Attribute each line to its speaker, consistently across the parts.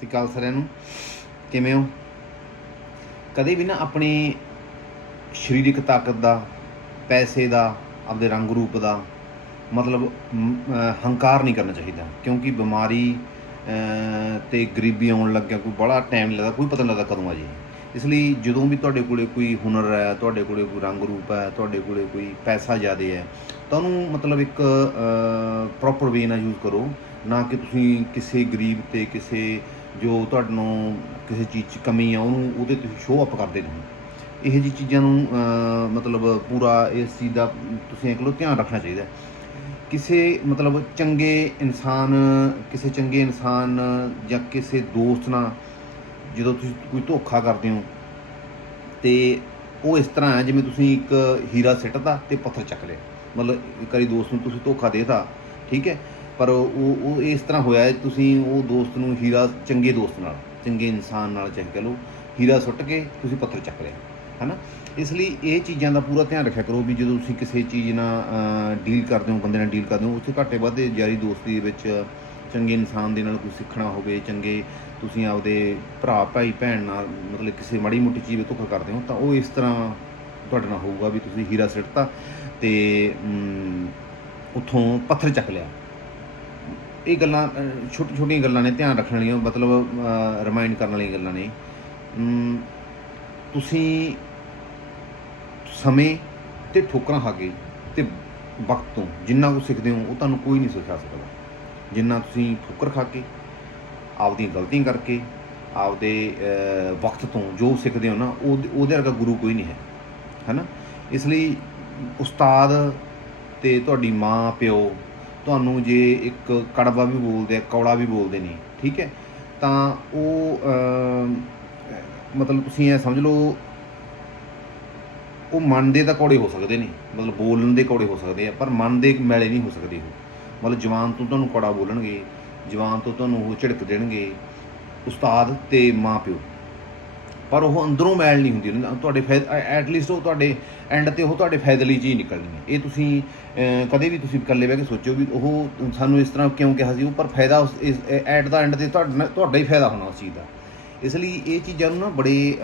Speaker 1: ਸਤਿ ਸ਼੍ਰੀ ਅਕਾਲ ਸਾਰਿਆਂ ਨੂੰ। ਕਿਵੇਂ ਹੋ? ਕਦੇ ਵੀ ਨਾ ਆਪਣੀ ਸਰੀਰਕ ਤਾਕਤ ਦਾ ਪੈਸੇ ਦਾ ਆਪਦੇ ਰੰਗ ਰੂਪ ਦਾ ਮਤਲਬ ਹੰਕਾਰ ਨਹੀਂ ਕਰਨਾ ਚਾਹੀਦਾ। ਕਿਉਂਕਿ ਬਿਮਾਰੀ ਅਹ, ਤੇ ਗਰੀਬੀ ਆਉਣ ਲੱਗਿਆ ਕੋਈ ਬੜਾ ਟਾਈਮ ਨਹੀਂ ਲੱਗਦਾ ਕੋਈ ਪਤਾ ਨਹੀਂ ਲੱਗਦਾ ਕਦੋਂ ਆ ਜੇ ਇਸ ਲਈ ਜਦੋਂ ਵੀ ਤੁਹਾਡੇ ਕੋਲੇ ਕੋਈ ਹੁਨਰ ਹੈ ਤੁਹਾਡੇ ਕੋਲੇ ਕੋਈ ਰੰਗ ਰੂਪ ਹੈ ਤੁਹਾਡੇ ਕੋਲੇ ਕੋਈ ਪੈਸਾ ਜ਼ਿਆਦਾ ਹੈ ਤਾਂ ਉਹਨੂੰ ਮਤਲਬ ਇੱਕ ਪ੍ਰੋਪਰ ਵੇ ਨਾਲ ਯੂਜ਼ ਕਰੋ। ਨਾ ਕਿ ਤੁਸੀਂ ਕਿਸੇ ਗਰੀਬ ਤੇ ਕਿਸੇ ਜੋ ਤੁਹਾਨੂੰ ਕਿਸੇ ਚੀਜ਼ 'ਚ ਕਮੀ ਆ, ਉਹਨੂੰ, ਉਹਦੇ ਤੁਸੀਂ ਸ਼ੋਅ ਅਪ ਕਰਦੇ ਰਹੋ। ਇਹ ਜੀ ਚੀਜ਼ਾਂ ਨੂੰ ਮਤਲਬ ਪੂਰਾ ਇਸ ਚੀਜ਼ ਦਾ ਤੁਸੀਂ ਇੱਕ ਲੋ ਧਿਆਨ ਰੱਖਣਾ ਚਾਹੀਦਾ। ਕਿਸੇ, ਮਤਲਬ ਚੰਗੇ ਇਨਸਾਨ, ਕਿਸੇ ਚੰਗੇ ਇਨਸਾਨ ਜਾਂ ਕਿਸੇ ਦੋਸਤ ਨਾਲ ਜਦੋਂ ਤੁਸੀਂ ਕੋਈ ਧੋਖਾ ਕਰਦੇ ਹੋ, ਤੇ ਉਹ ਇਸ ਤਰ੍ਹਾਂ ਹੈ ਜਿਵੇਂ ਤੁਸੀਂ ਇੱਕ ਹੀਰਾ ਸਿੱਟਦਾ ਤੇ ਪੱਥਰ ਚੱਕ ਲਿਆ। ਮਤਲਬ ਇੱਕ ਦੋਸਤ ਨੂੰ ਤੁਸੀਂ ਧੋਖਾ ਦੇਤਾ, ਠੀਕ ਹੈ? ਪਰ ਉਹ ਉਹ ਇਸ ਤਰ੍ਹਾਂ ਹੋਇਆ ਹੈ, ਤੁਸੀਂ ਉਹ ਦੋਸਤ ਨੂੰ ਹੀਰਾ, ਚੰਗੇ ਦੋਸਤ ਨਾਲ, ਚੰਗੇ ਇਨਸਾਨ ਨਾਲ ਚਾਹੇ ਕਹ ਲਓ, ਹੀਰਾ ਸੁੱਟ ਕੇ ਤੁਸੀਂ ਪੱਥਰ ਚੱਕ ਲਿਆ, ਹਨਾ? ਇਸ ਲਈ ਇਹ ਚੀਜ਼ਾਂ ਦਾ ਪੂਰਾ ਧਿਆਨ ਰੱਖਿਆ ਕਰੋ ਵੀ ਜਦੋਂ ਤੁਸੀਂ ਕਿਸੇ ਚੀਜ਼ ਨਾਲ ਡੀਲ ਕਰਦੇ ਹੋ, ਬੰਦੇ ਨਾਲ ਡੀਲ ਕਰਦੇ ਹੋ, ਉੱਥੇ ਘਾਟੇ ਵਾਧੇ ਯਾਰੀ ਦੋਸਤੀ ਦੇ ਵਿੱਚ ਚੰਗੇ ਇਨਸਾਨ ਦੇ ਨਾਲ ਕੁਝ ਸਿੱਖਣਾ ਹੋਵੇ, ਚੰਗੇ ਤੁਸੀਂ ਆਪਦੇ ਭਰਾ, ਭਾਈ, ਭੈਣ ਨਾਲ ਮਤਲਬ ਕਿਸੇ ਮਾੜੀ ਮੋਟੀ ਚੀਜ਼ ਵਿੱਚ ਧੋਖਾ ਕਰਦੇ ਹੋ, ਤਾਂ ਉਹ ਇਸ ਤਰ੍ਹਾਂ ਤੁਹਾਡੇ ਨਾਲ ਹੋਊਗਾ ਵੀ ਤੁਸੀਂ ਹੀਰਾ ਸਿੱਟਤਾ ਤੇ ਉੱਥੋਂ ਪੱਥਰ ਚੱਕ ਲਿਆ। ਇਹ ਗੱਲਾਂ ਛੋਟੀ, ਛੋਟੀਆਂ ਗੱਲਾਂ ਨੇ, ਧਿਆਨ ਰੱਖਣ ਵਾਲੀਆਂ, ਮਤਲਬ ਰਿਮਾਈਂਡ ਕਰਨ ਵਾਲੀਆਂ ਗੱਲਾਂ ਨੇ। ਤੁਸੀਂ ਸਮੇਂ ਤੇ ਠੋਕਰਾਂ ਖਾ ਕੇ ਤੇ ਵਕਤ ਤੋਂ ਜਿੰਨਾ ਕੁ ਸਿੱਖਦੇ ਹੋ, ਉਹ ਤੁਹਾਨੂੰ ਕੋਈ ਨਹੀਂ ਸਿਖਾ ਸਕਦਾ। ਜਿੰਨਾ ਤੁਸੀਂ ਠੋਕਰ ਖਾ ਕੇ, ਆਪਦੀਆਂ ਗਲਤੀਆਂ ਕਰਕੇ, ਆਪਦੇ ਵਕਤ ਤੋਂ ਜੋ ਸਿੱਖਦੇ ਹੋ ਨਾ ਉਹ ਉਹਦੇ ਵਰਗਾ ਗੁਰੂ ਕੋਈ ਨਹੀਂ ਹੈ। ਹੈਨਾ? ਇਸ ਲਈ ਉਸਤਾਦ ਤੇ ਤੁਹਾਡੀ ਮਾਂ, ਪਿਓ ਤੁਹਾਨੂੰ ਜੇ ਇੱਕ ਕੜਵਾ ਵੀ ਬੋਲਦੇ ਆ, ਕੌੜਾ ਵੀ ਬੋਲਦੇ ਨੇ, ਠੀਕ ਹੈ? ਤਾਂ ਉਹ ਮਤਲਬ ਤੁਸੀਂ ਇਹ ਸਮਝ ਲਓ, ਉਹ ਮਨ ਦੇ ਤਾਂ ਕੌੜੇ ਹੋ ਸਕਦੇ ਨੇ, ਮਤਲਬ ਬੋਲਣ ਦੇ ਕੌੜੇ ਹੋ ਸਕਦੇ ਆ, ਪਰ ਮਨ ਦੇ ਮੈਲੇ ਨਹੀਂ ਹੋ ਸਕਦੇ ਉਹ। ਮਤਲਬ ਜਵਾਨ ਤੋਂ ਤੁਹਾਨੂੰ ਕੌੜਾ ਬੋਲਣਗੇ, ਜਵਾਨ ਤੋਂ ਤੁਹਾਨੂੰ ਉਹ ਝਿੜਕ ਦੇਣਗੇ, ਉਸਤਾਦ ਤੇ ਮਾਂ ਪਿਓ। ਪਰ ਉਹ ਅੰਦਰੋਂ ਮੈਲ ਨਹੀਂ ਹੁੰਦੀ ਤੁਹਾਡੇ ਫਾਇਦੇ ਐਟ ਲੀਸਟ ਉਹ ਤੁਹਾਡੇ ਐਂਡ ਤੇ ਉਹ ਤੁਹਾਡੇ ਫਾਇਦੇ ਲਈ ਚੀਜ਼ ਨਿਕਲਣੀ ਹੈ। ਇਹ ਤੁਸੀਂ ਕਦੇ ਵੀ ਤੁਸੀਂ ਇਕੱਲੇ ਬਹਿ ਕੇ ਸੋਚੋ ਵੀ ਉਹ ਸਾਨੂੰ ਇਸ ਤਰ੍ਹਾਂ ਕਿਉਂ ਕਿਹਾ ਸੀ, ਉਹ ਪਰ ਫਾਇਦਾ ਉਸ ਐਟ ਦਾ ਐਂਡ ਤੇ ਤੁਹਾਡਾ ਤੁਹਾਡਾ ਹੀ ਫਾਇਦਾ ਹੋਣਾ ਉਸ ਚੀਜ਼ ਦਾ। ਇਸ ਲਈ ਇਹ ਚੀਜ਼ਾਂ ਨੂੰ ਨਾ ਬੜੇ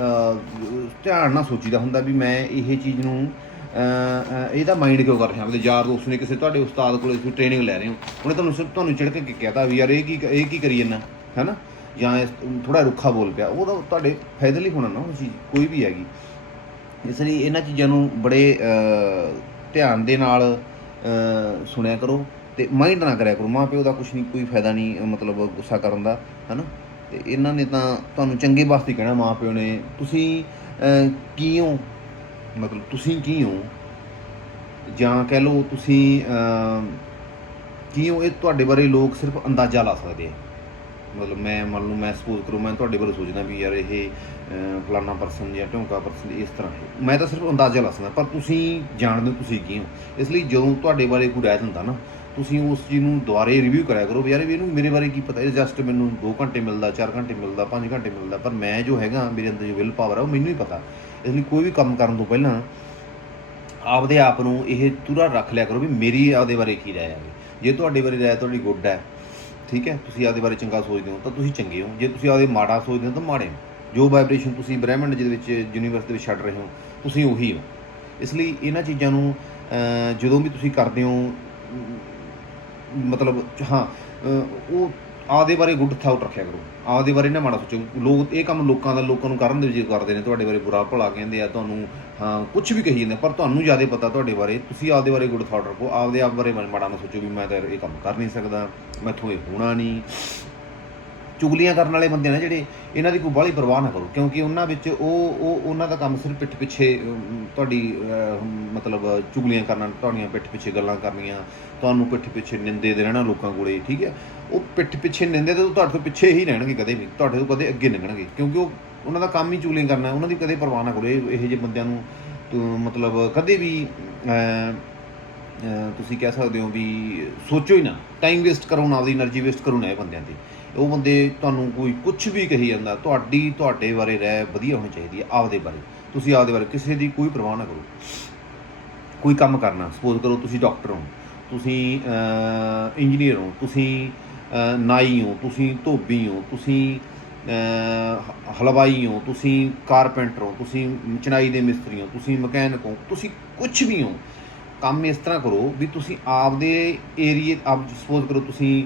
Speaker 1: ਧਿਆਨ ਨਾਲ ਸੋਚੀਦਾ ਹੁੰਦਾ ਵੀ ਮੈਂ ਇਹ ਚੀਜ਼ ਨੂੰ ਇਹਦਾ ਮਾਈਂਡ ਕਿਉਂ ਕਰ ਰਿਹਾ? ਆਪਣੇ ਯਾਰ ਦੋਸਤ ਨੇ ਕਿਸੇ ਤੁਹਾਡੇ ਉਸਤਾਦ ਕੋਲੇ ਤੁਸੀਂ ਟ੍ਰੇਨਿੰਗ ਲੈ ਰਹੇ ਹੋ। ਉਹਨੇ ਤੁਹਾਨੂੰ ਸਿਰਫ ਤੁਹਾਨੂੰ ਚਿੜਕ ਕੇ ਕਹਿਤਾ ਵੀ ਯਾਰ ਇਹ ਕੀ ਇਹ ਕੀ ਕਰੀ ਜਾਂਦਾ? ਹੈਨਾ? ਜਾਂ ਥੋੜਾ ਰੁੱਖਾ ਬੋਲ ਪਿਆ, ਉਹਦਾ ਤੁਹਾਡੇ ਫਾਇਦੇ ਲਈ ਹੋਣਾ ਨਾ ਉਹ ਚੀਜ਼, ਕੋਈ ਵੀ ਹੈਗੀ। ਇਸ ਲਈ ਇਹਨਾਂ ਚੀਜ਼ਾਂ ਨੂੰ ਬੜੇ ਧਿਆਨ ਦੇ ਨਾਲ ਸੁਣਿਆ ਕਰੋ ਤੇ ਮਾਈਂਡ ਨਾ ਕਰਿਆ ਕਰੋ। ਮਾਂ ਪਿਓ ਦਾ ਕੁਝ ਨਹੀਂ ਕੋਈ ਫਾਇਦਾ ਨਹੀਂ ਮਤਲਬ ਗੁੱਸਾ ਕਰਨ ਦਾ, ਹੈਨਾ? ਤੇ ਇਹਨਾਂ ਨੇ ਤਾਂ ਤੁਹਾਨੂੰ ਚੰਗੇ ਵਾਸਤੇ ਕਹਿਣਾ ਮਾਂ ਪਿਓ ਨੇ। ਤੁਸੀਂ ਕੀ ਹੋ? ਮਤਲਬ ਤੁਸੀਂ ਕੀ ਹੋ? ਜਾਂ ਕਹਿ ਲਓ ਤੁਸੀਂ ਕੀ ਹੋ? ਇਹ ਤੁਹਾਡੇ ਬਾਰੇ ਲੋਕ ਸਿਰਫ ਅੰਦਾਜ਼ਾ ਲਾ ਸਕਦੇ ਆ। ਮਤਲਬ ਮੈਂ ਮੰਨ ਲਓ ਮੈਂ ਸਪੋਜ਼ ਕਰੂੰ ਮੈਂ ਤੁਹਾਡੇ ਬਾਰੇ ਸੋਚਦਾ ਵੀ ਯਾਰ ਇਹ ਅਹ, ਫਲਾਨਾ ਪਰਸਨ ਜਾਂ ਢੋਂਕਾ ਪਰਸਨ ਇਸ ਤਰ੍ਹਾਂ ਹੈ। ਮੈਂ ਤਾਂ ਸਿਰਫ ਅੰਦਾਜ਼ਾ ਲਾ ਪਰ ਤੁਸੀਂ ਜਾਣਦੇ ਹੋ ਤੁਸੀਂ ਕੀ ਹੋ। ਇਸ ਲਈ ਜਦੋਂ ਤੁਹਾਡੇ ਬਾਰੇ ਕੋਈ ਰਾਇਤ ਹੁੰਦਾ ਨਾ ਤੁਸੀਂ ਉਸ ਚੀਜ਼ ਨੂੰ ਦੁਬਾਰੇ ਰਿਵਿਊ ਕਰਿਆ ਕਰੋ ਵੀ ਯਾਰ ਵੀ ਇਹਨੂੰ ਮੇਰੇ ਬਾਰੇ ਕੀ ਪਤਾ ਇਹ ਜਸਟ ਮੈਨੂੰ 2 ਘੰਟੇ ਮਿਲਦਾ 4 ਘੰਟੇ ਮਿਲਦਾ 5 ਘੰਟੇ ਮਿਲਦਾ ਪਰ ਮੈਂ ਜੋ ਹੈਗਾ ਮੇਰੇ ਅੰਦਰ ਜੋ ਵਿਲ ਪਾਵਰ ਹੈ ਉਹ ਮੈਨੂੰ ਹੀ ਪਤਾ। ਇਸ ਲਈ ਕੋਈ ਵੀ ਕੰਮ ਕਰਨ ਤੋਂ ਪਹਿਲਾਂ ਆਪਦੇ ਆਪ ਨੂੰ ਇਹ ਤੁਰਾ ਰੱਖ ਲਿਆ ਕਰੋ ਵੀ ਮੇਰੀ ਆਪਦੇ ਬਾਰੇ ਕੀ ਰਾਏ ਹੈ ਜੇ ਤੁਹਾਡੇ ਬਾਰੇ ਰਾਏ ਤੁਹਾਡੀ ਗੁੱਡ ਹੈ ਠੀਕ ਹੈ? ਤੁਸੀਂ ਆਪਦੇ ਬਾਰੇ ਚੰਗਾ ਸੋਚਦੇ ਹੋ ਤਾਂ ਤੁਸੀਂ ਚੰਗੇ ਹੋ। ਜੇ ਤੁਸੀਂ ਆਪਦੇ ਮਾੜਾ ਸੋਚਦੇ ਹੋ ਤਾਂ ਮਾੜੇ ਹੋ। ਜੋ ਵਾਈਬ੍ਰੇਸ਼ਨ ਤੁਸੀਂ ਬ੍ਰਹਿਮੰਡ ਜਿਹਦੇ ਵਿੱਚ ਯੂਨੀਵਰਸ ਦੇ ਵਿੱਚ ਛੱਡ ਰਹੇ ਹੋ, ਤੁਸੀਂ ਉਹੀ ਹੋ। ਇਸ ਲਈ ਇਹਨਾਂ ਚੀਜ਼ਾਂ ਨੂੰ ਜਦੋਂ ਵੀ ਤੁਸੀਂ ਕਰਦੇ ਹੋ, ਮਤਲਬ, ਹਾਂ ਉਹ ਆਪਦੇ ਬਾਰੇ ਗੁੱਡ ਥਾਊਟ ਰੱਖਿਆ ਕਰੋ। ਆਪਦੇ ਬਾਰੇ ਨਾ ਮਾੜਾ ਸੋਚੋ। ਲੋਕ, ਇਹ ਕੰਮ ਲੋਕਾਂ ਦਾ, ਲੋਕਾਂ ਨੂੰ ਕਰਨ ਦੇ ਵਿੱਚ ਕਰਦੇ ਨੇ। ਤੁਹਾਡੇ ਬਾਰੇ ਬੁਰਾ ਭਲਾ ਕਹਿੰਦੇ ਆ, ਤੁਹਾਨੂੰ, ਹਾਂ ਕੁਝ ਵੀ ਕਹੀ ਜਾਂਦੇ ਪਰ ਤੁਹਾਨੂੰ ਜ਼ਿਆਦਾ ਪਤਾ ਤੁਹਾਡੇ ਬਾਰੇ। ਤੁਸੀਂ ਆਪਦੇ ਬਾਰੇ ਗੁੱਡ ਥਾਟ ਰੱਖੋ। ਆਪਦੇ ਆਪ ਬਾਰੇ ਮਾੜਾ ਨਾ ਸੋਚੋ ਵੀ ਮੈਂ ਤਾਂ ਇਹ ਕੰਮ ਕਰ ਨਹੀਂ ਸਕਦਾ। ਮੈਥੋਂ ਇਹ ਹੋਣਾ ਨਹੀਂ। ਚੁਗਲੀਆਂ ਕਰਨ ਵਾਲੇ ਬੰਦੇ ਨੇ ਜਿਹੜੇ, ਇਹਨਾਂ ਦੀ ਕੋਈ ਬਾਹਲੀ ਪਰਵਾਹ ਨਾ ਕਰੋ। ਕਿਉਂਕਿ ਉਹਨਾਂ ਵਿੱਚ ਉਹ ਉਹ, ਉਹਨਾਂ ਦਾ ਕੰਮ ਸਿਰਫ ਪਿੱਠ ਪਿੱਛੇ ਤੁਹਾਡੀ ਮਤਲਬ ਚੁਗਲੀਆਂ ਕਰਨਾ, ਤੁਹਾਡੀਆਂ ਪਿੱਠ ਪਿੱਛੇ ਗੱਲਾਂ ਕਰਨੀਆਂ। ਤੁਹਾਨੂੰ ਪਿੱਠ ਪਿੱਛੇ ਨਿੰਦੇ ਦੇ ਰਹਿਣਾ ਲੋਕਾਂ ਕੋਲੇ, ਠੀਕ ਹੈ? ਉਹ ਪਿੱਠ ਪਿੱਛੇ ਨਿੰਦੇ ਤੇ ਉਹ ਤੁਹਾਡੇ ਤੋਂ ਪਿੱਛੇ ਹੀ ਰਹਿਣਗੇ ਕਦੇ ਵੀ, ਤੁਹਾਡੇ ਤੋਂ ਕਦੇ ਅੱਗੇ ਨਿਕਲਣਗੇ। ਕਿਉਂਕਿ ਉਹ, ਉਹਨਾਂ ਦਾ ਕੰਮ ਹੀ ਚੂਲਿੰਗ ਕਰਨਾ, ਉਹਨਾਂ ਦੀ ਕਦੇ ਪਰਵਾਹ ਨਾ ਕਰੋ, ਇਹ ਜਿਹੇ ਬੰਦਿਆਂ ਨੂੰ ਮਤਲਬ ਕਦੇ ਵੀ ਤੁਸੀਂ ਕਹਿ ਸਕਦੇ ਹੋ ਵੀ ਸੋਚੋ ਹੀ ਨਾ ਟਾਈਮ ਵੇਸਟ ਕਰੋ ਨਾ ਆਪਦੀ એનર્ਜੀ ਵੇਸਟ ਕਰੋ ਨਾ ਇਹ ਬੰਦਿਆਂ ਦੀ। ਉਹ ਬੰਦੇ ਤੁਹਾਨੂੰ ਕੋਈ ਕੁਝ ਵੀ ਕਹੀ ਜਾਂਦਾ, ਤੁਹਾਡੀ, ਤੁਹਾਡੇ ਬਾਰੇ ਰਹਿ ਵਧੀਆ ਹੋਣੀ ਚਾਹੀਦੀ ਹੈ, ਆਪਦੇ ਬਾਰੇ। ਤੁਸੀਂ ਆਪਦੇ ਬਾਰੇ ਕਿਸੇ ਦੀ ਕੋਈ ਪਰਵਾਹ ਨਾ ਕਰੋ। ਕੋਈ ਕੰਮ ਕਰਨਾ ਸਪੋਜ਼ ਕਰੋ ਤੁਸੀਂ ਡਾਕਟਰ ਹੋ, ਤੁਸੀਂ ਇੰਜੀਨੀਅਰ ਹੋ, ਤੁਸੀਂ ਨਾਈ ਹੋ, ਤੁਸੀਂ ਧੋਬੀ ਹੋ, ਤੁਸੀਂ ਹਲਵਾਈ ਹੋ, ਤੁਸੀਂ ਕਾਰਪੈਂਟਰ ਹੋ, ਤੁਸੀਂ ਚਨਾਈ ਦੇ ਮਿਸਤਰੀ ਹੋ, ਤੁਸੀਂ ਮਕੈਨਿਕ ਹੋ, ਤੁਸੀਂ ਕੁਝ ਵੀ ਹੋ, ਕੰਮ ਇਸ ਤਰ੍ਹਾਂ ਕਰੋ ਵੀ ਤੁਸੀਂ ਆਪਦੇ ਏਰੀਏ, ਆਪ ਸਪੋਜ਼ ਕਰੋ ਤੁਸੀਂ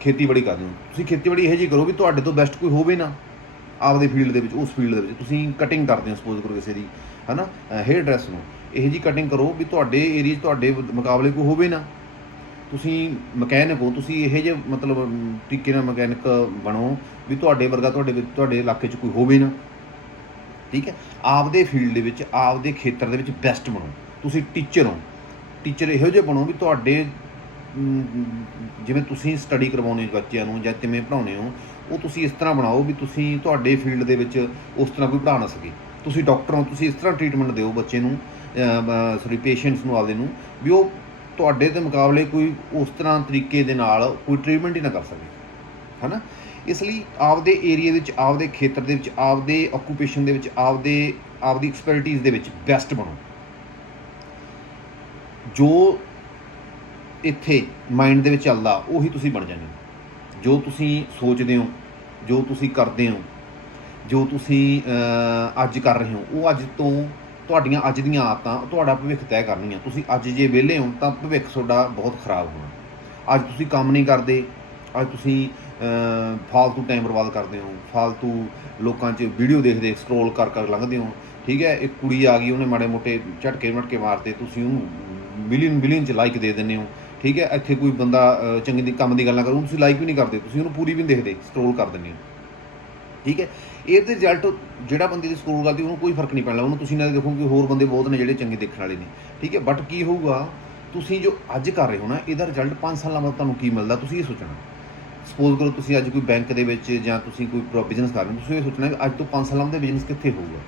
Speaker 1: ਖੇਤੀਬਾੜੀ ਕਰਦੇ ਹੋ, ਤੁਸੀਂ ਖੇਤੀਬਾੜੀ ਇਹੋ ਜਿਹੀ ਕਰੋ ਵੀ ਤੁਹਾਡੇ ਤੋਂ ਬੈਸਟ ਕੋਈ ਹੋਵੇ ਨਾ, ਆਪਦੇ ਫੀਲਡ ਦੇ ਵਿੱਚ, ਉਸ ਫੀਲਡ ਦੇ ਵਿੱਚ, ਤੁਸੀਂ ਕਟਿੰਗ ਕਰਦੇ ਹੋ ਸਪੋਜ਼ ਕਰੋ ਕਿਸੇ ਦੀ, ਹਨਾ ਹੇਅਰ ਡਰੈਸ ਨੂੰ, ਇਹੋ ਜਿਹੀ ਕਟਿੰਗ ਕਰੋ ਵੀ ਤੁਹਾਡੇ ਏਰੀਆ 'ਚ ਤੁਹਾਡੇ ਮੁਕਾਬਲੇ ਕੋਈ ਹੋਵੇ ਨਾ ਤੁਸੀਂ ਮਕੈਨਿਕ ਹੋ, ਤੁਸੀਂ ਇਹੋ ਜਿਹੇ ਮਤਲਬ ਤਰੀਕੇ ਨਾਲ ਮਕੈਨਿਕ ਬਣੋ ਵੀ ਤੁਹਾਡੇ ਵਰਗਾ ਤੁਹਾਡੇ ਵਿੱਚ, ਤੁਹਾਡੇ ਇਲਾਕੇ 'ਚ ਕੋਈ ਹੋਵੇ ਨਾ, ਠੀਕ ਹੈ? ਆਪਦੇ ਫੀਲਡ ਦੇ ਵਿੱਚ, ਆਪਦੇ ਖੇਤਰ ਦੇ ਵਿੱਚ ਬੈਸਟ ਬਣੋ। ਤੁਸੀਂ ਟੀਚਰ ਹੋ। ਟੀਚਰ ਇਹੋ ਜਿਹੇ ਬਣੋ ਵੀ ਤੁਹਾਡੇ ਜਿਵੇਂ ਤੁਸੀਂ ਸਟੱਡੀ ਕਰਵਾਉਂਦੇ ਹੋ ਬੱਚਿਆਂ ਨੂੰ ਜਾਂ ਕਿਵੇਂ ਪੜ੍ਹਾਉਂਦੇ ਹੋ, ਉਹ ਤੁਸੀਂ ਇਸ ਤਰ੍ਹਾਂ ਬਣਾਓ ਵੀ ਤੁਸੀਂ ਤੁਹਾਡੇ ਫੀਲਡ ਦੇ ਵਿੱਚ ਉਸ ਤਰ੍ਹਾਂ ਕੋਈ ਪੜ੍ਹਾ ਨਾ ਸਕੇ। ਤੁਸੀਂ ਡਾਕਟਰ ਹੋ, ਤੁਸੀਂ ਇਸ ਤਰ੍ਹਾਂ ਟ੍ਰੀਟਮੈਂਟ ਦਿਓ ਬੱਚੇ ਨੂੰ ਸੋਰੀ ਪੇਸ਼ੈਂਟਸ ਨੂੰ, ਆਪਦੇ ਨੂੰ, ਵੀ ਉਹ ਤੁਹਾਡੇ ਦੇ ਮੁਕਾਬਲੇ ਕੋਈ ਉਸ ਤਰ੍ਹਾਂ ਤਰੀਕੇ ਦੇ ਨਾਲ ਕੋਈ ਟ੍ਰੀਟਮੈਂਟ ਹੀ ਨਾ ਕਰ ਸਕੇ, ਹਨਾ? ਇਸ ਲਈ ਆਪਦੇ ਏਰੀਆ ਵਿੱਚ, ਆਪਦੇ ਖੇਤਰ ਦੇ ਵਿੱਚ, ਆਪਦੇ ਆਕੂਪੇਸ਼ਨ ਦੇ ਵਿੱਚ, ਆਪਦੇ, ਆਪਦੀ ਐਕਸਪਰਟਿਜ਼ ਦੇ ਵਿੱਚ ਬੈਸਟ ਬਣੋ। ਜੋ ਇੱਥੇ ਮਾਈਂਡ ਦੇ ਵਿੱਚ ਚੱਲਦਾ, ਉਹੀ ਤੁਸੀਂ ਬਣ ਜਾਂਦੇ ਹੋ। ਜੋ ਤੁਸੀਂ ਸੋਚਦੇ ਹੋ, ਜੋ ਤੁਸੀਂ ਕਰਦੇ ਹੋ, ਜੋ ਤੁਸੀਂ ਅੱਜ ਕਰ ਰਹੇ ਹੋ, ਉਹ ਅੱਜ ਤੋਂ ਤੁਹਾਡੀਆਂ ਅੱਜ ਦੀਆਂ ਆਦਤਾਂ ਤੁਹਾਡਾ ਭਵਿੱਖ ਤੈਅ ਕਰਨੀਆਂ। ਤੁਸੀਂ ਅੱਜ ਜੇ ਵਿਹਲੇ ਹੋ ਤਾਂ ਭਵਿੱਖ ਤੁਹਾਡਾ ਬਹੁਤ ਖਰਾਬ ਹੋਣਾ। ਅੱਜ ਤੁਸੀਂ ਕੰਮ ਨਹੀਂ ਕਰਦੇ ਅੱਜ ਤੁਸੀਂ ਅਹ, ਫਾਲਤੂ ਟਾਈਮ ਬਰਬਾਦ ਕਰਦੇ ਹੋ ਫਾਲਤੂ ਲੋਕਾਂ 'ਚ ਵੀਡੀਓ ਦੇਖਦੇ ਸਕਰੋਲ ਕਰ ਕਰ ਲੰਘਦੇ ਹੋ। ਠੀਕ ਹੈ ਇੱਕ ਕੁੜੀ ਆ ਗਈ ਉਹਨੇ ਮਾੜੇ ਮੋਟੇ ਝਟਕੇ ਮਟਕੇ ਮਾਰਤੇ ਤੁਸੀਂ ਉਹਨੂੰ ਮਿਲੀਅਨ ਬਿਲੀਅਨ 'ਚ ਲਾਈਕ ਦੇ ਦਿੰਦੇ ਹੋ। ਠੀਕ ਹੈ ਇੱਥੇ ਕੋਈ ਬੰਦਾ ਚੰਗੇ ਚੰਗੀ ਦੀ ਕੰਮ ਦੀ ਗੱਲਾਂ ਕਰੂ ਤੁਸੀਂ ਲਾਈਕ ਵੀ ਨਹੀਂ ਕਰਦੇ ਤੁਸੀਂ ਉਹਨੂੰ ਪੂਰੀ ਵੀ ਨਹੀਂ ਦੇਖਦੇ ਸਕਰੋਲ ਕਰ ਦਿੰਦੇ ਹੋ। ਠੀਕ ਹੈ? ਇਹਦੇ ਰਿਜ਼ਲਟ ਜਿਹੜਾ ਬੰਦੇ ਦੀ ਸਕਰੋਲ ਕਰਦੀ, ਉਹਨੂੰ ਕੋਈ ਫ਼ਰਕ ਨਹੀਂ ਪੈਣਾ। ਉਹਨੂੰ ਤੁਸੀਂ ਨਾਲ ਦੇਖੋ ਕਿ ਹੋਰ ਬੰਦੇ ਬਹੁਤ ਨੇ ਜਿਹੜੇ ਚੰਗੇ ਦੇਖਣ ਵਾਲੇ ਨੇ। ਠੀਕ ਹੈ? ਬਟ ਕੀ ਹੋਊਗਾ? ਤੁਸੀਂ ਜੋ ਅੱਜ ਕਰ ਰਹੇ ਹੋ ਨਾ, ਇਹਦਾ ਰਿਜ਼ਲਟ 5 ਸਾਲਾਂ ਬਾਅਦ ਤੁਹਾਨੂੰ ਕੀ ਮਿਲਦਾ? ਤੁਸੀਂ ਇਹ ਸੋਚਣਾ। ਸਪੋਜ਼ ਕਰੋ ਤੁਸੀਂ ਅੱਜ ਕੋਈ ਬੈਂਕ ਦੇ ਵਿੱਚ ਜਾਂ ਤੁਸੀਂ ਕੋਈ ਬਿਜ਼ਨਸ ਕਰ ਰਹੇ ਹੋ, ਤੁਸੀਂ ਇਹ ਸੋਚਣਾ ਕਿ ਅੱਜ ਤੋਂ 5 ਸਾਲਾਂ ਬਾਅਦ ਬਿਜ਼ਨਸ ਕਿੱਥੇ ਹੋਊਗਾ?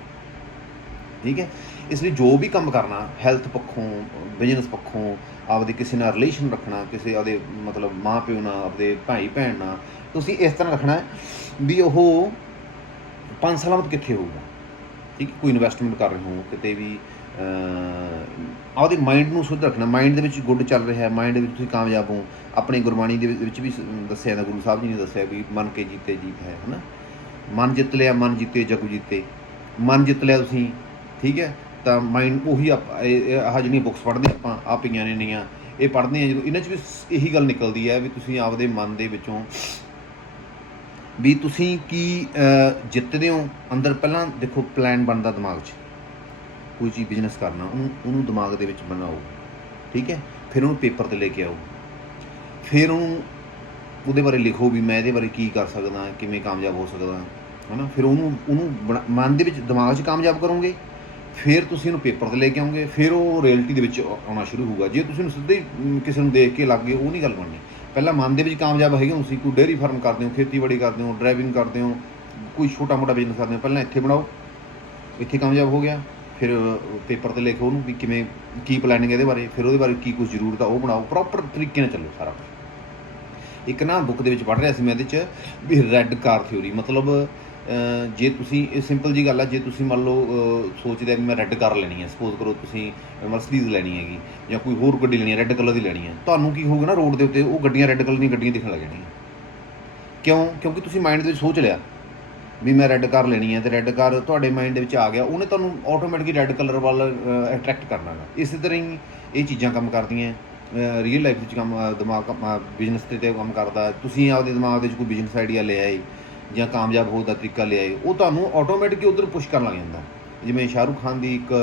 Speaker 1: ਠੀਕ ਹੈ? ਇਸ ਲਈ ਜੋ ਵੀ ਕੰਮ ਕਰਨਾ ਹੈਲਥ ਪੱਖੋਂ ਬਿਜ਼ਨਸ ਪੱਖੋਂ ਆਪਦੇ ਕਿਸੇ ਨਾਲ ਰਿਲੇਸ਼ਨ ਰੱਖਣਾ, ਕਿਸੇ ਆਪਦੇ ਮਤਲਬ ਮਾਂ ਪਿਓ ਨਾਲ, ਆਪਦੇ ਭਾਈ ਭੈਣ ਨਾਲ, ਤੁਸੀਂ ਇਸ ਤਰ੍ਹਾਂ ਰੱਖਣਾ ਵੀ ਉਹ 5 ਸਾਲਾਂ ਬਾਅਦ ਕਿੱਥੇ ਹੋਊਗਾ। ਠੀਕ ਕੋਈ ਇਨਵੈਸਟਮੈਂਟ ਕਰ ਰਹੇ ਹੋ ਕਿਤੇ ਵੀ ਆਪਦੇ ਮਾਈਂਡ ਨੂੰ ਸ਼ੁੱਧ ਰੱਖਣਾ। ਮਾਈਂਡ ਦੇ ਵਿੱਚ ਗੁੱਡ ਚੱਲ ਰਿਹਾ ਹੈ ਮਾਈਂਡ ਦੇ ਵਿੱਚ ਤੁਸੀਂ ਕਾਮਯਾਬ ਹੋ। ਆਪਣੀ ਗੁਰਬਾਣੀ ਦੇ ਵਿੱਚ ਵੀ ਦੱਸਿਆ ਨਾ ਗੁਰੂ ਸਾਹਿਬ ਜੀ ਨੇ ਦੱਸਿਆ ਵੀ ਮਨ ਕੇ ਜੀਤੇ ਜੀਤ ਹੈ, ਹਨਾ? ਮਨ ਜਿੱਤ ਲਿਆ, ਮਨ ਜਿੱਤੇ ਜਗ ਜਿੱਤੇ। ਮਨ ਜਿੱਤ ਲਿਆ ਤੁਸੀਂ, ਠੀਕ ਹੈ? ਤਾਂ ਮਾਈਂਡ ਉਹੀ ਆਪ- ਇਹ- ਆਹ ਜਿਹੜੀਆਂ ਬੁੱਕਸ ਪੜ੍ਹਦੇ ਆਪਾਂ ਆ ਪਈਆਂ ਨੇ ਨੀਆਂ ਇਹ ਪੜ੍ਹਦੇ ਆ ਜਦੋਂ, ਇਹਨਾਂ 'ਚ ਵੀ ਇਹੀ ਗੱਲ ਨਿਕਲਦੀ ਹੈ ਵੀ ਤੁਸੀਂ ਆਪਦੇ ਮਨ ਦੇ ਵਿੱਚੋਂ ਵੀ ਤੁਸੀਂ ਕੀ ਜਿੱਤਦੇ ਹੋ? ਅੰਦਰ ਪਹਿਲਾਂ ਦੇਖੋ ਪਲਾਨ ਬਣਦਾ ਦਿਮਾਗ 'ਚ। ਕੋਈ ਚੀਜ਼ ਬਿਜ਼ਨਸ ਕਰਨਾ, ਉਹਨੂੰ ਉਹਨੂੰ ਦਿਮਾਗ ਦੇ ਵਿੱਚ ਬਣਾਓ। ਠੀਕ ਹੈ? ਫਿਰ ਉਹਨੂੰ ਪੇਪਰ ਤੇ ਲੈ ਕੇ ਆਓ। ਫਿਰ ਉਹਨੂੰ ਉਹਦੇ ਬਾਰੇ ਲਿਖੋ ਵੀ ਮੈਂ ਇਹਦੇ ਬਾਰੇ ਕੀ ਕਰ ਸਕਦਾ, ਕਿਵੇਂ ਕਾਮਯਾਬ ਹੋ ਸਕਦਾ, ਹਨਾ? ਫਿਰ ਉਹਨੂੰ ਉਹਨੂੰ ਬਣਾ- ਮਨ ਦੇ ਵਿੱਚ ਦਿਮਾਗ 'ਚ ਕਾਮਯਾਬ ਕਰੋਗੇ? ਫਿਰ ਤੁਸੀਂ ਉਹਨੂੰ ਪੇਪਰ ਤੇ ਲੈ ਕੇ ਆਉਂਗੇ, ਫਿਰ ਉਹ ਰਿਐਲਿਟੀ ਦੇ ਵਿੱਚ ਆਉਣਾ ਸ਼ੁਰੂ ਹੋਊਗਾ। ਜੇ ਤੁਸੀਂ ਉਹਨੂੰ ਸਿੱਧੇ ਹੀ ਕਿਸੇ ਨੂੰ ਦੇਖ ਕੇ ਲੱਗ ਗਏ, ਉਹ ਨਹੀਂ ਗੱਲ ਬਣਨੀ। ਪਹਿਲਾਂ ਮਨ ਦੇ ਵਿੱਚ ਕਾਮਯਾਬ ਹੈਗੇ ਹੋ ਤੁਸੀਂ, ਕੋਈ ਡੇਅਰੀ ਫਾਰਮ ਕਰਦੇ ਹੋ, ਖੇਤੀਬਾੜੀ ਕਰਦੇ ਹੋ ਡਰਾਈਵਿੰਗ ਕਰਦੇ ਹੋ, ਕੋਈ ਛੋਟਾ ਮੋਟਾ ਬਿਜ਼ਨਸ ਕਰਦੇ ਹੋ, ਪਹਿਲਾਂ ਇੱਥੇ ਬਣਾਓ। ਇੱਥੇ ਕਾਮਯਾਬ ਹੋ ਗਿਆ। ਫਿਰ ਪੇਪਰ ਤੇ ਲਿਖੋ ਉਹਨੂੰ ਵੀ ਕਿਵੇਂ, ਕੀ ਪਲੈਨਿੰਗ ਇਹਦੇ ਬਾਰੇ, ਫਿਰ ਉਹਦੇ ਬਾਰੇ ਕੀ ਕੁਝ ਜ਼ਰੂਰਤ ਆ, ਉਹ ਬਣਾਓ। ਪ੍ਰੋਪਰ ਤਰੀਕੇ ਨਾਲ ਚੱਲੋ ਸਾਰਾ ਇੱਕ ਨਾ ਬੁੱਕ ਦੇ ਵਿੱਚ ਪੜ੍ਹ ਰਿਹਾ ਸੀ ਮੈਂ ਇਹਦੇ ਚ ਵੀ ਰੈੱਡ ਕਾਰ ਥਿਉਰੀ ਮਤਲਬ ਜੇ ਤੁਸੀਂ ਇਹ ਸਿੰਪਲ ਜੀ ਗੱਲ ਆ ਜੇ ਤੁਸੀਂ ਮੰਨ ਲਓ ਸੋਚਦੇ ਵੀ ਮੈਂ ਰੈੱਡ ਕਾਰ ਲੈਣੀ ਹੈ ਸਪੋਜ਼ ਕਰੋ ਤੁਸੀਂ ਮਰਸੀਡੀਜ਼ ਲੈਣੀ ਹੈਗੀ ਜਾਂ ਕੋਈ ਹੋਰ ਗੱਡੀ ਲੈਣੀ ਹੈ ਰੈੱਡ ਕਲਰ ਦੀ ਲੈਣੀ ਹੈ ਤੁਹਾਨੂੰ ਕੀ ਹੋਊਗਾ ਨਾ ਰੋਡ ਦੇ ਉੱਤੇ ਉਹ ਗੱਡੀਆਂ ਰੈੱਡ ਕਲਰ ਦੀਆਂ ਗੱਡੀਆਂ ਦਿਖਣ ਲੱਗ ਜਾਣੀਆਂ ਕਿਉਂ? ਕਿਉਂਕਿ ਤੁਸੀਂ ਮਾਈਂਡ ਦੇ ਵਿੱਚ ਸੋਚ ਲਿਆ ਵੀ ਮੈਂ ਰੈੱਡ ਕਾਰ ਲੈਣੀ ਹੈ ਤੇ ਰੈੱਡ ਕਾਰ ਤੁਹਾਡੇ ਮਾਈਂਡ ਦੇ ਵਿੱਚ ਆ ਗਿਆ ਉਹਨੇ ਤੁਹਾਨੂੰ ਆਟੋਮੈਟਿਕਲੀ ਰੈੱਡ ਕਲਰ ਵੱਲ ਅਟਰੈਕਟ ਕਰਨਾ ਗਾ। ਇਸੇ ਤਰ੍ਹਾਂ ਹੀ ਇਹ ਚੀਜ਼ਾਂ ਕੰਮ ਕਰਦੀਆਂ ਰੀਅਲ ਲਾਈਫ ਵਿੱਚ ਕੰਮ ਅਹ, ਦਿਮਾਗ ਬਿਜ਼ਨਸ ਤੇ ਤੇ ਕੰਮ ਕਰਦਾ ਤੁਸੀਂ ਆਪਦੇ ਦਿਮਾਗ ਦੇ ਵਿੱਚ ਕੋਈ ਬਿਜ਼ਨਸ ਆਈਡੀਆ ਲੈ ਆਏ ਜਾਂ ਕਾਮਯਾਬ ਹੋਣ ਦਾ ਤਰੀਕਾ ਲਿਆਏ ਉਹ ਤੁਹਾਨੂੰ ਆਟੋਮੈਟਿਕ ਹੀ ਉਧਰ ਪੁਸ਼ ਕਰਨ ਲੱਗ ਜਾਂਦਾ। ਜਿਵੇਂ ਸ਼ਾਹਰੁਖ ਖਾਨ ਦੀ ਇੱਕ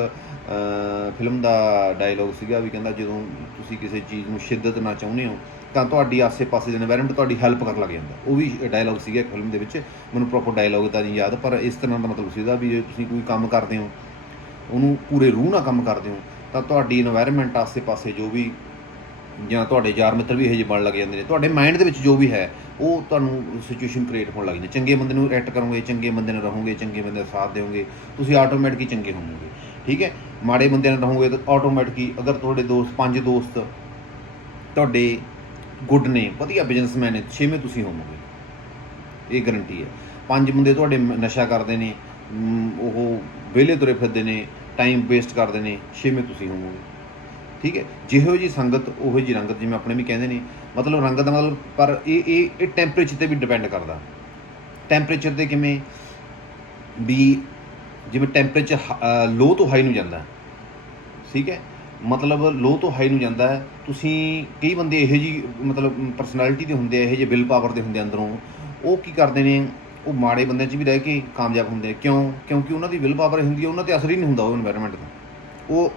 Speaker 1: ਫਿਲਮ ਦਾ ਡਾਇਲੋਗ ਸੀਗਾ ਵੀ ਕਹਿੰਦਾ ਜਦੋਂ ਤੁਸੀਂ ਕਿਸੇ ਚੀਜ਼ ਨੂੰ ਸ਼ਿੱਦਤ ਨਾ ਚਾਹੁੰਦੇ ਹੋ, ਤਾਂ ਤੁਹਾਡੀ ਆਸੇ ਪਾਸੇ ਦੇ এনवायरमेंट ਤੁਹਾਡੀ ਹੈਲਪ ਕਰਨ ਲੱਗ ਜਾਂਦਾ। ਉਹ ਵੀ ਡਾਇਲੋਗ ਸੀਗਾ ਫਿਲਮ ਦੇ ਵਿੱਚ, ਮੈਨੂੰ ਪ੍ਰੋਪਰ ਡਾਇਲੋਗ ਤਾਂ ਨਹੀਂ ਯਾਦ, ਪਰ ਇਸ ਤਰ੍ਹਾਂ ਦਾ ਮਤਲਬ ਸੀਗਾ ਵੀ ਜੇ ਤੁਸੀਂ ਕੋਈ ਕੰਮ ਕਰਦੇ ਹੋ, ਉਹਨੂੰ ਪੂਰੇ ਰੂਹ ਨਾਲ ਕੰਮ ਕਰਦੇ ਹੋ, ਤਾਂ ਤੁਹਾਡੀ এনवायरमेंट ਆਸੇ ਪਾਸੇ ਜੋ ਵੀ ਜਾਂ ਤੁਹਾਡੇ ਯਾਰ ਮਿੱਤਰ ਵੀ ਇਹੋ ਜਿਹੇ ਬਣ ਲੱਗ ਜਾਂਦੇ ਨੇ। ਤੁਹਾਡੇ ਮਾਈਂਡ ਦੇ ਵਿੱਚ ਜੋ ਵੀ ਹੈ, ਉਹ ਤੁਹਾਨੂੰ ਸਿਚੁਏਸ਼ਨ ਕ੍ਰੀਏਟ ਹੋਣ ਲੱਗ ਜਾਂਦੀ ਚੰਗੇ ਬੰਦੇ ਨੂੰ ਰਿਐਕਟ ਕਰੋਗੇ, ਚੰਗੇ ਬੰਦੇ ਨਾਲ ਰਹੋਗੇ, ਚੰਗੇ ਬੰਦੇ ਦਾ ਸਾਥ ਦਿਓਗੇ, ਤੁਸੀਂ ਆਟੋਮੈਟਿਕਲੀ ਚੰਗੇ ਹੋਵੋਗੇ। ਠੀਕ ਹੈ? ਮਾੜੇ ਬੰਦਿਆਂ ਨਾਲ ਰਹੋਗੇ ਤਾਂ ਆਟੋਮੈਟਿਕਲੀ ਅਗਰ ਤੁਹਾਡੇ ਦੋਸਤ, ਪੰਜ ਦੋਸਤ ਤੁਹਾਡੇ ਗੁੱਡ ਨੇ, ਵਧੀਆ ਬਿਜ਼ਨਸਮੈਨ ਨੇ, ਛੇਵੇਂ ਤੁਸੀਂ ਹੋਵੋਗੇ। ਇਹ ਗਾਰੰਟੀ ਹੈ। ਪੰਜ ਬੰਦੇ ਤੁਹਾਡੇ ਨਸ਼ਾ ਕਰਦੇ ਨੇ ਉਹ ਵਿਹਲੇ ਤੁਰੇ ਫਿਰਦੇ ਨੇ ਟਾਈਮ ਵੇਸਟ ਕਰਦੇ ਨੇ, ਛੇਵੇਂ ਤੁਸੀਂ ਹੋਵੋਗੇ। ਠੀਕ ਹੈ? ਜਿਹੋ ਜੀ ਸੰਗਤ, ਉਹੋ ਜੀ ਰੰਗਤ, ਜਿਵੇਂ ਆਪਣੇ ਵੀ ਕਹਿੰਦੇ ਨੇ। ਮਤਲਬ ਰੰਗਤ ਦਾ ਮਤਲਬ ਪਰ ਇਹ ਇਹ ਇਹ ਟੈਂਪਰੇਚਰ ਤੇ ਵੀ ਡਿਪੈਂਡ ਕਰਦਾ। ਟੈਂਪਰੇਚਰ ਤੇ ਕਿਵੇਂ? ਵੀ ਜਿਵੇਂ ਟੈਂਪਰੇਚਰ ਲੋ ਤੋਂ ਹਾਈ ਨੂੰ ਜਾਂਦਾ। ਠੀਕ ਹੈ? ਮਤਲਬ ਲੋ ਤੋਂ ਹਾਈ ਨੂੰ ਜਾਂਦਾ। ਤੁਸੀਂ ਕਈ ਬੰਦੇ ਇਹੋ ਜੀ ਮਤਲਬ ਪਰਸਨੈਲਿਟੀ ਦੇ ਹੁੰਦੇ ਆ, ਇਹੋ ਜਿਹੇ ਵਿਲ ਪਾਵਰ ਦੇ ਹੁੰਦੇ ਅੰਦਰੋਂ। ਉਹ ਕੀ ਕਰਦੇ ਨੇ? ਉਹ ਮਾੜੇ ਬੰਦਿਆਂ 'ਚ ਵੀ ਰਹਿ ਕੇ ਕਾਮਯਾਬ ਹੁੰਦੇ ਕਿਉਂ? ਕਿਉਂਕਿ ਉਹਨਾਂ ਦੀ ਵਿਲ ਪਾਵਰ ਹੁੰਦੀ ਹੈ ਉਹਨਾਂ ਤੇ ਅਸਰ ਹੀ ਨਹੀਂ ਹੁੰਦਾ ਉਹ এনवायरमेंट ਦਾ। ਉਹ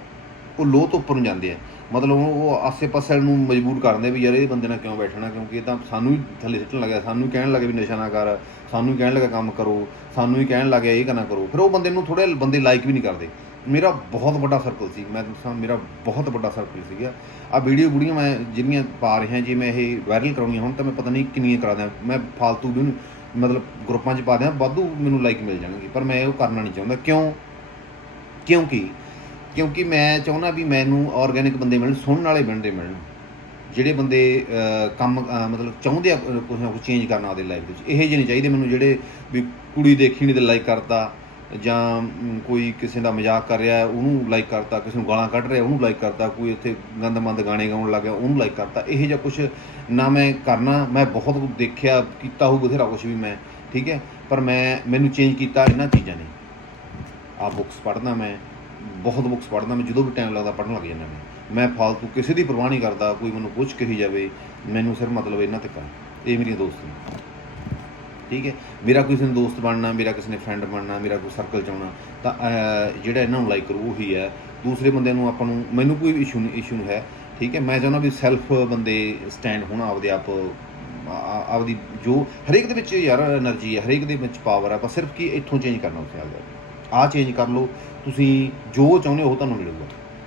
Speaker 1: ਉਹ ਲੋ ਤੋਂ ਉੱਪਰ ਨੂੰ ਜਾਂਦੇ ਆ। ਮਤਲਬ ਉਹ ਆਸੇ-ਪਾਸੇ ਨੂੰ ਮਜਬੂਰ ਕਰਦੇ ਵੀ ਯਾਰ ਇਹ ਬੰਦੇ ਨਾਲ ਕਿਉਂ ਬੈਠਣਾ? ਕਿਉਂਕਿ ਇਹ ਤਾਂ ਸਾਨੂੰ ਹੀ ਥੱਲੇ ਸਿੱਟਣ ਲੱਗਿਆ ਸਾਨੂੰ ਹੀ ਕਹਿਣ ਲੱਗੇ ਵੀ ਨਸ਼ਾ ਨਾ ਕਰ। ਸਾਨੂੰ ਹੀ ਕਹਿਣ ਲੱਗਾ ਕੰਮ ਕਰੋ। ਸਾਨੂੰ ਹੀ ਕਹਿਣ ਲੱਗਿਆ ਇਹ ਕਰਨਾ ਕਰੋ। ਫਿਰ ਉਹ ਬੰਦੇ ਨੂੰ ਥੋੜੇ ਬੰਦੇ ਲਾਈਕ ਵੀ ਨਹੀਂ ਕਰਦੇ। ਮੇਰਾ ਬਹੁਤ ਵੱਡਾ ਸਰਕਲ ਸੀ। ਮੈਂ ਦੱਸਾਂ, ਮੇਰਾ ਬਹੁਤ ਵੱਡਾ ਸਰਕਲ ਸੀਗਾ। ਆ ਵੀਡੀਓ ਬੁੜੀਆਂ ਮੈਂ ਜਿਹੜੀਆਂ ਪਾ ਰਿਹਾ ਜੇ ਮੈਂ ਇਹ ਵਾਇਰਲ ਕਰਾਉਣੀਆਂ ਹੁਣ ਤਾਂ ਮੈਂ ਪਤਾ ਨਹੀਂ ਕਿੰਨੀਆਂ ਕਰਾ ਦਿਆਂ। ਮੈਂ ਫਾਲਤੂ ਵੀ ਮਤਲਬ ਗਰੁੱਪਾਂ 'ਚ ਪਾ ਦਿਆਂ। ਵਾਧੂ ਮੈਨੂੰ ਲਾਈਕ ਮਿਲ ਜਾਣਗੇ। ਪਰ ਮੈਂ ਉਹ ਕਰਨਾ ਨਹੀਂ ਚਾਹੁੰਦਾ। ਕਿਉਂ? ਕਿਉਂਕਿ ਕਿਉਂਕਿ ਮੈਂ ਚਾਹੁੰਦਾ ਵੀ ਮੈਨੂੰ ਆਰਗੈਨਿਕ ਬੰਦੇ ਮਿਲਣ ਸੁਣਨ ਵਾਲੇ ਬੰਦੇ ਮਿਲਣ ਜਿਹੜੇ ਬੰਦੇ ਕੰਮ ਮਤਲਬ ਚਾਹੁੰਦੇ ਆ ਅਹ, ਕੁਛ ਨਾ ਕੁਛ ਚੇਂਜ ਕਰਨਾ ਆਪਦੇ ਲਾਈਫ ਵਿੱਚ। ਇਹ ਜਿਹੇ ਨਹੀਂ ਚਾਹੀਦੇ ਮੈਨੂੰ ਜਿਹੜੇ ਵੀ ਕੁੜੀ ਦੇਖੀ ਨਹੀਂ ਤੇ ਲਾਈਕ ਕਰਤਾ ਜਾਂ ਕੋਈ ਕਿਸੇ ਦਾ ਮਜ਼ਾਕ ਕਰ ਰਿਹਾ ਉਹਨੂੰ ਲਾਈਕ ਕਰਤਾ ਕਿਸੇ ਨੂੰ ਗਾਲਾਂ ਕੱਢ ਰਿਹਾ ਉਹਨੂੰ ਲਾਈਕ ਕਰਤਾ ਕੋਈ ਇੱਥੇ ਗੰਦਮੰਦ ਗਾਣੇ ਗਾਉਣ ਲੱਗ ਗਿਆ ਉਹਨੂੰ ਲਾਈਕ ਕਰਤਾ। ਇਹ ਜਿਹਾ ਕੁਝ ਨਾ ਮੈਂ ਕਰਨਾ ਮੈਂ ਬਹੁਤ ਕੁਝ ਦੇਖਿਆ ਕੀਤਾ ਹੋਊ ਬਥੇਰਾ ਕੁਝ ਵੀ ਮੈਂ ਠੀਕ ਹੈ? ਪਰ ਮੈਂ ਮੈਨੂੰ ਚੇਂਜ ਕੀਤਾ ਇਹਨਾਂ ਚੀਜ਼ਾਂ ਨੇ। ਆ ਬੁੱਕਸ ਪੜ੍ਹਨਾ ਮੈਂ ਬਹੁਤ ਬੁੱਕਸ ਪੜ੍ਹਦਾ ਮੈਂ ਜਦੋਂ ਵੀ ਟਾਈਮ ਲੱਗਦਾ ਪੜ੍ਹਨ ਲੱਗ ਜਾਂਦਾ ਮੈਂ। ਮੈਂ ਫालतू ਕਿਸੇ ਦੀ ਪਰਵਾਹ ਨਹੀਂ ਕਰਦਾ, ਕੋਈ ਮੈਨੂੰ ਕੁਝ ਕਹੀ ਜਾਵੇ, ਮੈਨੂੰ ਸਿਰ ਮਤਲਬ ਇਹਨਾਂ 'ਤੇ ਆ ਇਹ ਮੇਰੀਆਂ ਦੋਸਤ। ਨੇ ਠੀਕ ਹੈ? ਮੇਰਾ ਕਿਸੇ ਨੇ ਦੋਸਤ ਬਣਨਾ, ਮੇਰਾ ਕਿਸੇ ਨੇ ਫਰੈਂਡ ਬਣਨਾ, ਮੇਰਾ ਕੋਈ ਸਰਕਲ ਚ ਆਉਣਾ, ਤਾਂ ਜਿਹੜਾ ਇਹਨਾਂ ਨੂੰ ਲਾਈਕ ਕਰੂ, ਉਹੀ ਹੈ। ਦੂਸਰੇ ਬੰਦੇ ਨੂੰ ਆਪਾਂ ਨੂੰ, ਮੈਨੂੰ ਕੋਈ ਇਸ਼ੂ ਨਹੀਂ ਇਸ਼ੂ ਹੈ। ਠੀਕ ਹੈ? ਮੈਂ ਚਾਹੁੰਦਾ ਵੀ ਸੈਲਫ ਬੰਦੇ ਸਟੈਂਡ ਹੋਣਾ, ਆਪਦੇ ਆਪ ਆਪਦੀ ਜੋ, ਹਰੇਕ ਦੇ ਵਿੱਚ ਯਾਰ એનર્ਜੀ ਹੈ, ਹਰੇਕ ਦੇ ਵਿੱਚ ਪਾਵਰ ਹੈ ਪਰ ਸਿਰਫ ਕੀ ਇੱਥੋਂ ਚੇਂਜ ਕਰਨਾ ਉੱਥੇ ਆ ਗਿਆ ਆਹ ਚੇਂਜ ਕਰ ਲਓ, ਤੁਸੀਂ ਜੋ ਚਾਹੁੰਦੇ ਹੋ ਉਹ ਤੁਹਾਨੂੰ ਮਿਲੂਗਾ।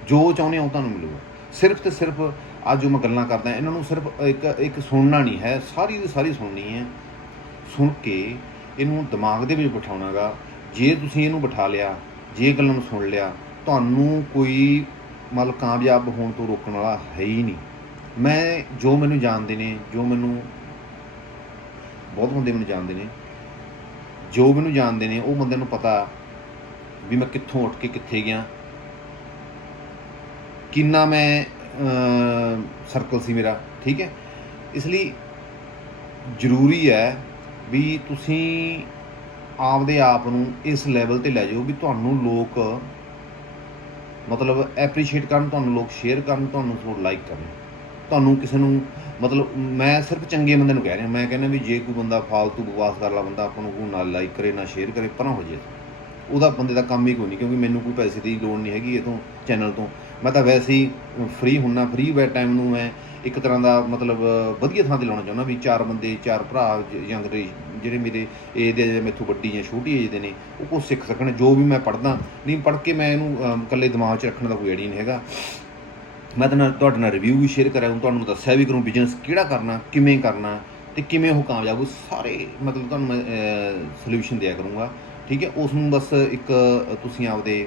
Speaker 1: ਜੋ ਚਾਹੁੰਦੇ ਹੋ ਉਹ ਤੁਹਾਨੂੰ ਮਿਲੂਗਾ। ਸਿਰਫ ਤੇ ਸਿਰਫ ਅੱਜ ਜੋ ਮੈਂ ਗੱਲਾਂ ਕਰਦਾ, ਇਹਨਾਂ ਨੂੰ ਸਿਰਫ ਇੱਕ ਇੱਕ ਸੁਣਨਾ ਨਹੀਂ ਹੈ, ਸਾਰੀ ਦੀ ਸਾਰੀ ਸੁਣਨੀ ਹੈ। ਸੁਣ ਕੇ ਇਹਨੂੰ ਦਿਮਾਗ ਦੇ ਵਿੱਚ ਬਿਠਾਉਣਾਗਾ। ਜੇ ਤੁਸੀਂ ਇਹਨੂੰ ਬਿਠਾ ਲਿਆ, ਜੇ ਗੱਲਾਂ ਨੂੰ ਸੁਣ ਲਿਆ, ਤੁਹਾਨੂੰ ਕੋਈ ਮਤਲਬ ਕਾਮਯਾਬ ਹੋਣ ਤੋਂ ਰੋਕਣ ਵਾਲਾ ਹੈ ਹੀ ਨਹੀਂ। ਮੈਂ ਜੋ ਮੈਨੂੰ ਜਾਣਦੇ ਨੇ, ਜੋ ਮੈਨੂੰ ਬਹੁਤ ਬੰਦੇ ਮੈਨੂੰ ਜਾਣਦੇ ਨੇ, ਜੋ ਮੈਨੂੰ ਜਾਣਦੇ ਨੇ, ਉਹ ਬੰਦੇ ਨੂੰ ਪਤਾ ਵੀ ਮੈਂ ਕਿੱਥੋਂ ਉੱਠ ਕੇ ਕਿੱਥੇ ਗਿਆ। ਕਿੰਨਾ ਮੈਂ ਸਰਕਲ ਸੀ ਮੇਰਾ, ਠੀਕ ਹੈ? ਇਸ ਲਈ ਜ਼ਰੂਰੀ ਹੈ ਵੀ ਤੁਸੀਂ ਆਪਦੇ ਆਪ ਨੂੰ ਇਸ ਲੈਵਲ ਤੇ ਲੈ ਜਾਓ ਵੀ ਤੁਹਾਨੂੰ ਲੋਕ ਮਤਲਬ ਐਪਰੀਸ਼ੀਏਟ ਕਰਨ, ਤੁਹਾਨੂੰ ਲੋਕ ਸ਼ੇਅਰ ਕਰਨ, ਤੁਹਾਨੂੰ ਥੋੜਾ ਲਾਈਕ ਕਰਨ। ਤੁਹਾਨੂੰ ਕਿਸੇ ਨੂੰ ਮਤਲਬ ਮੈਂ ਸਿਰਫ ਚੰਗੇ ਬੰਦੇ ਨੂੰ ਕਹਿ ਰਿਹਾ, ਮੈਂ ਕਹਿੰਦਾ ਵੀ ਜੇ ਕੋਈ ਬੰਦਾ ਫਾਲਤੂ ਬਕਵਾਸ ਕਰ ਲਾ, ਬੰਦਾ ਆਪਾਂ ਨੂੰ ਕੋਈ ਨਾ ਲਾਈਕ ਕਰੇ, ਨਾ ਸ਼ੇਅਰ ਕਰੇ, ਪਰਾਂ ਹੋ ਜੇ ਉਹਦਾ ਬੰਦੇ ਦਾ ਕੰਮ ਹੀ ਕੋਈ ਨਹੀਂ, ਕਿਉਂਕਿ ਮੈਨੂੰ ਕੋਈ ਪੈਸੇ ਦੀ ਲੋੜ ਨਹੀਂ ਹੈਗੀ ਇਹ ਤੋਂ ਚੈਨਲ ਤੋਂ। ਮੈਂ ਤਾਂ ਵੈਸੇ ਹੀ ਫ੍ਰੀ ਹੁੰਨਾ ਫ੍ਰੀ ਬੈ ਟਾਈਮ ਨੂੰ ਮੈਂ ਇੱਕ ਤਰ੍ਹਾਂ ਦਾ ਮਤਲਬ ਵਧੀਆ ਥਾਂ ਤੇ ਲਾਉਣਾ ਚਾਹੁੰਦਾ ਵੀ ਚਾਰ ਬੰਦੇ, ਚਾਰ ਭਰਾ ਯੰਗ ਜਿਹੜੇ ਮੇਰੇ ਏਜ ਦੇ ਜਾਂ ਮੈਥੋਂ ਵੱਡੀ ਜਾਂ ਛੋਟੀ ਏਜ ਦੇ ਨੇ, ਉਹ ਕੁਛ ਸਿੱਖ ਸਕਣ, ਜੋ ਵੀ ਮੈਂ ਪੜ੍ਹਦਾ। ਨਹੀਂ, ਪੜ੍ਹ ਕੇ ਮੈਂ ਇਹਨੂੰ ਇਕੱਲੇ ਦਿਮਾਗ 'ਚ ਰੱਖਣ ਦਾ ਕੋਈ ਆਈਡੀਆ ਨਹੀਂ ਹੈਗਾ। ਮੈਂ ਤਾਂ ਤੁਹਾਡੇ ਨਾਲ ਰਿਵਿਊ ਵੀ ਸ਼ੇਅਰ ਕਰਿਆ ਤੁਹਾਨੂੰ ਦੱਸਿਆ ਵੀ ਕਰੂੰ ਬਿਜ਼ਨਸ ਕਿਹੜਾ ਕਰਨਾ, ਕਿਵੇਂ ਕਰਨਾ, ਤੇ ਕਿਵੇਂ ਉਹ ਕਾਮਯਾਬ ਹੋ ਸਾਰੇ ਮਤਲਬ ਤੁਹਾਨੂੰ ਮੈਂ ਸੋਲੂਸ਼ਨ ਦਿਆ ਕਰੂੰਗਾ। ਠੀਕ ਹੈ ਉਸ ਨੂੰ ਬਸ ਇੱਕ ਤੁਸੀਂ ਆਪਦੇ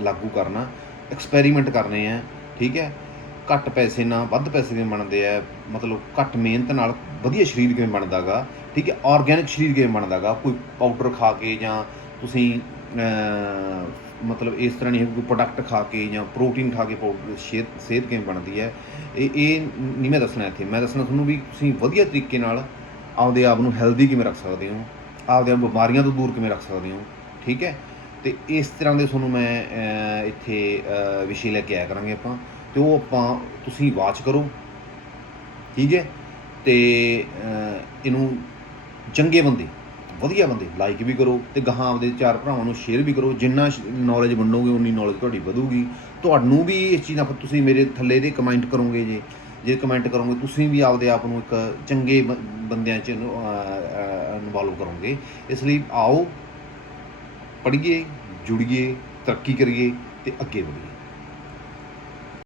Speaker 1: ਲਾਗੂ ਕਰਨਾ ਐਕਸਪੈਰੀਮੈਂਟ ਕਰਨੇ ਆ, ਠੀਕ ਹੈ। ਘੱਟ ਪੈਸੇ ਨਾਲ ਵੱਧ ਪੈਸੇ ਕਿਵੇਂ ਬਣਦੇ ਆ, ਮਤਲਬ ਘੱਟ ਮਿਹਨਤ ਨਾਲ ਵਧੀਆ ਸਰੀਰ ਕਿਵੇਂ ਬਣਦਾਗਾ ਠੀਕ ਹੈ ਆਰਗੈਨਿਕ ਸਰੀਰ ਕਿਵੇਂ ਬਣਦਾਗਾ ਕੋਈ ਪਾਊਡਰ ਖਾ ਕੇ ਜਾਂ ਤੁਸੀਂ ਮਤਲਬ ਇਸ ਤਰ੍ਹਾਂ ਨਹੀਂ ਹੈ ਕੋਈ ਪ੍ਰੋਡਕਟ ਖਾ ਕੇ ਜਾਂ ਪ੍ਰੋਟੀਨ ਖਾ ਕੇ ਪਾਊਡਰ ਸਿਹਤ ਸਿਹਤ ਕਿਵੇਂ ਬਣਦੀ ਹੈ, ਇਹ ਇਹ ਨਹੀਂ ਮੈਂ ਦੱਸਣਾ ਇੱਥੇ, ਮੈਂ ਦੱਸਣਾ ਤੁਹਾਨੂੰ ਵੀ ਤੁਸੀਂ ਵਧੀਆ ਤਰੀਕੇ ਨਾਲ ਆਪਦੇ ਆਪ ਨੂੰ ਹੈਲਦੀ ਕਿਵੇਂ ਰੱਖ ਸਕਦੇ ਹੋ ਆਪਦੇ ਆਪ ਬਿਮਾਰੀਆਂ ਤੋਂ ਦੂਰ ਕਿਵੇਂ ਰੱਖ ਸਕਦੇ ਹੋ? ਠੀਕ ਹੈ? ਤੇ ਇਸ ਤਰ੍ਹਾਂ ਦੇ ਤੁਹਾਨੂੰ ਮੈਂ ਇੱਥੇ ਵਿਸ਼ੇ ਲੈ ਕੇ ਆਇਆ ਕਰਾਂਗੇ ਆਪਾਂ। ਤੇ ਉਹ ਆਪਾਂ ਤੁਸੀਂ ਵਾਚ ਕਰੋ। ਠੀਕ ਹੈ? ਤੇ ਇਹਨੂੰ ਚੰਗੇ ਬੰਦੇ, ਵਧੀਆ ਬੰਦੇ ਲਾਈਕ ਵੀ ਕਰੋ ਤੇ ਗਾਹਾਂ ਆਪਦੇ ਚਾਰ ਭਰਾਵਾਂ ਨੂੰ ਸ਼ੇਅਰ ਵੀ ਕਰੋ। ਜਿੰਨਾ ਨੌਲੇਜ ਵੰਡੋਗੇ ਉਨੀ ਨੌਲੇਜ ਤੁਹਾਡੀ ਵਧੂਗੀ। ਤੁਹਾਨੂੰ ਵੀ ਇਸ ਚੀਜ਼ ਦਾ ਤੁਸੀਂ ਮੇਰੇ ਥੱਲੇ ਦੇ ਕਮੈਂਟ ਕਰੋਗੇ ਜੇ। ਜੇ ਕਮੈਂਟ ਕਰੋਗੇ, ਤੁਸੀਂ ਵੀ ਆਪਦੇ ਆਪ ਨੂੰ ਇੱਕ ਚੰਗੇ ਬ- ਬੰਦਿਆਂ 'ਚ ਇਨਵੋਲਵ ਕਰੋਗੇ। ਇਸ ਲਈ ਆਓ ਪੜ੍ਹੀਏ ਜੁੜੀਏ ਤਰੱਕੀ ਕਰੀਏ ਤੇ ਅੱਗੇ ਵਧੀਏ।